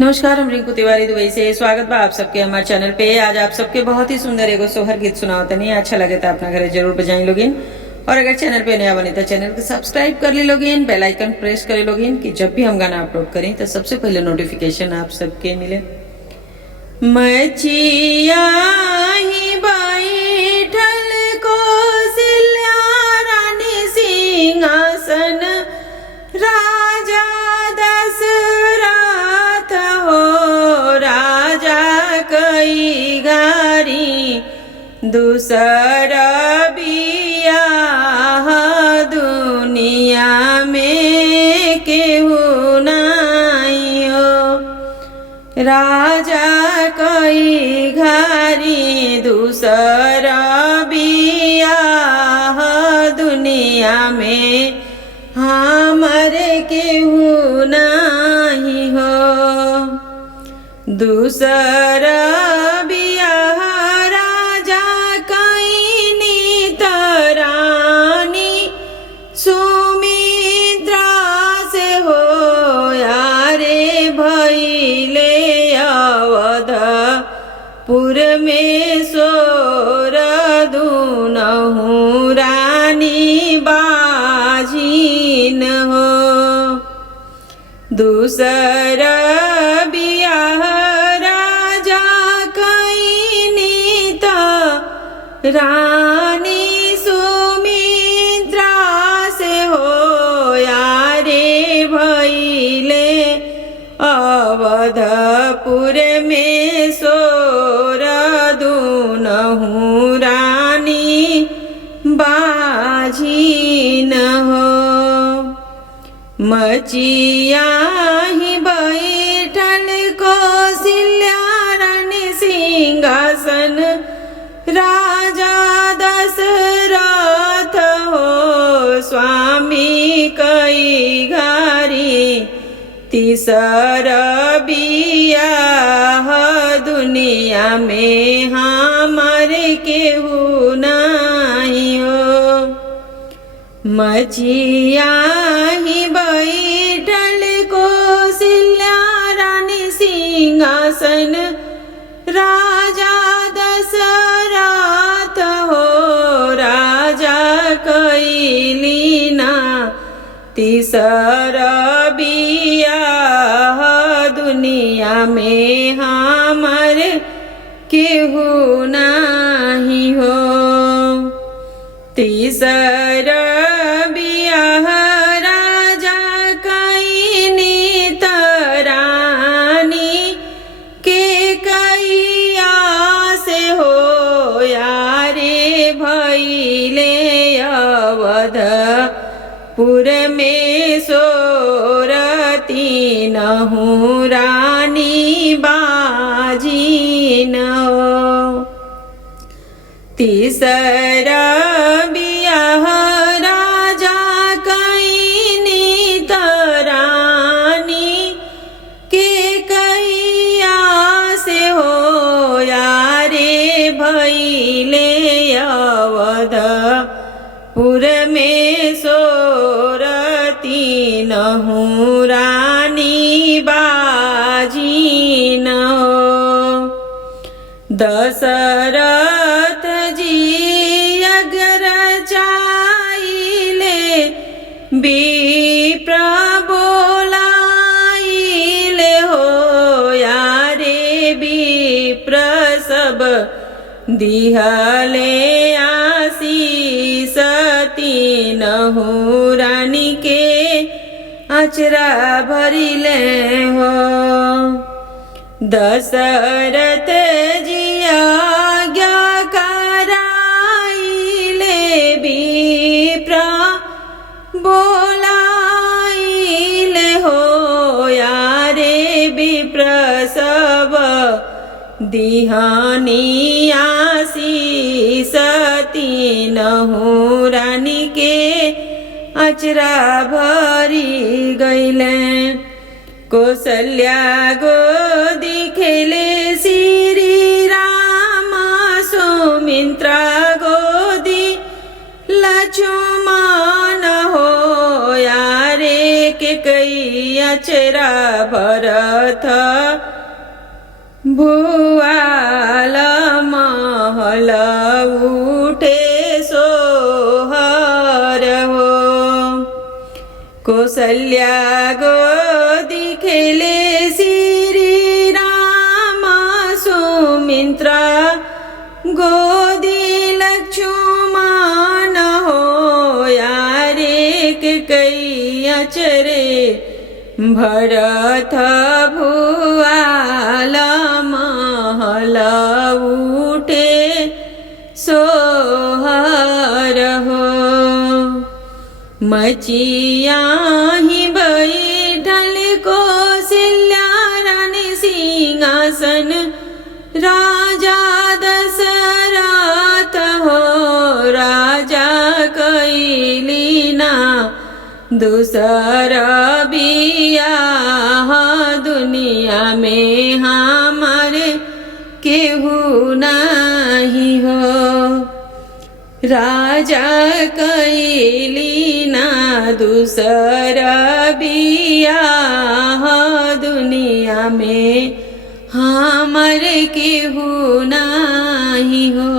नमस्कार, हम रिंकू तिवारी दुबई से स्वागत बा आप सबके हमारे चैनल पे। आज आप सबके बहुत ही सुंदर एगो सोहर गीत सुनाओ तनी। अच्छा लगे तो अपना घरे जरूर बजाई लोगिन, और अगर चैनल पे नया बने तो चैनल को सब्सक्राइब कर ली लोगिन, बेल आइकन प्रेस कर लोगिन कि जब भी हम गाना अपलोड करें तो सबसे पहले नोटिफिकेशन आप सबके मिले। मचिया ही बैठल कौशल्या रानी सिंहासन, राजा दशरथ हो राजा कई गारी, दूसर बियाह दुनिया में केहू नहीं हो। राजा कई घारी दूसर बियाह दुनिया में हमारे केहू नहीं हो। दूसर बियाह राजा कई नीत रानी सुमित्रा से हो, यारे भइले अवधपुर में सोर दुनहु रानी बाझिन हो। दूसर बियाह राजा कई नीत रानी सुमित्रा से हो, यारे भइले अवधपुर में सोर दुनहु रानी बाझिन हो। मचिया ही बैठल कौशल्या रानी सिंहासन, राजा दशरथ हो स्वामी कई घारी, तीसर बियाह दुनिया में हमारे केहू नहीं हो। मचिया ही बैठल कौशल्या रानी सिंहासन, राजा दशरथ हो राजा कैलीना, तीसर बियाह दुनिया में हमार केहू नहीं हो। तीसर बियाह राजा कई नीत रानी के कैया से हो, यारे भइले अवधपुर में सोर तीनहु रानी बाझिन हो। तीसर बियाह राजा कई नीत रानी के कैया से हो, यारे भइले अवधपुर में सोर तीनहु रानी बाझिन हो। दशरथ जी अगर चाहिले विप्र बोलाइले हो, यारे विप्र सब दिहले आशीष तीनहु रानी के अचरा भरिले हो। दशरथ जी आज्ञा कराइले विप्र बोलाइले हो, यारे विप्र सब दिहानी आशीष तीनहु रानी के अचरा भरी गईले। कौशल्या गोदी खेले श्री राम, सुमित्रा गोदी लक्ष्मण हो, यारे के कैया अचरा भरत भुआल महल उठे सोहर हो। कौसल्या गोदी खेले श्री राम सुमित्रा गोदी लक्ष्मण हो। यारे के कई अचरे भरत भुआल महल उठे सोहर हो। मचिया ही बैठल कौशल्या रानी सिंहासन राजा दशरथ हो। राजा कैलीना दूसर बियाह दुनिया में हमारे केहू नहीं हो। राजा कैलीना दूसर बियाह दुनिया में हमारे केहू नहीं हो।